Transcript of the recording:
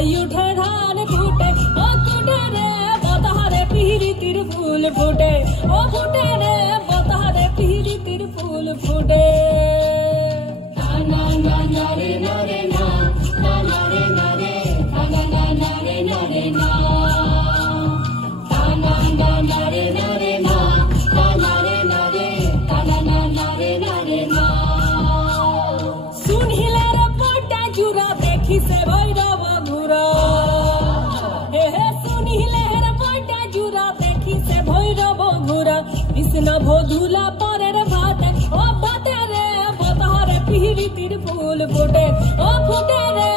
भाई उठे धान फूटे ओ फूटे रे बतारे पीरी तिर फूल फूटे ओ फूटे रे बतारे पीरी तिर फूल फूटे ना ना ना रे ना रे ना ना ना रे ना रे ना ना ना ना रे ना रे ना ना ना ना रे ना रे ना ना ना रे ना रे ना ना ना रे ना रे ना सुन हिले रे पोटा जुरा देखी से भैरव घुरा हे हे सुन हिले रे पोटा जुरा देखी से भैरव घुरा कृष्ण भोधुला परे रे भाते ओ भाते रे बतारे पीरी तिर फूल फूटे ओ फूटे रे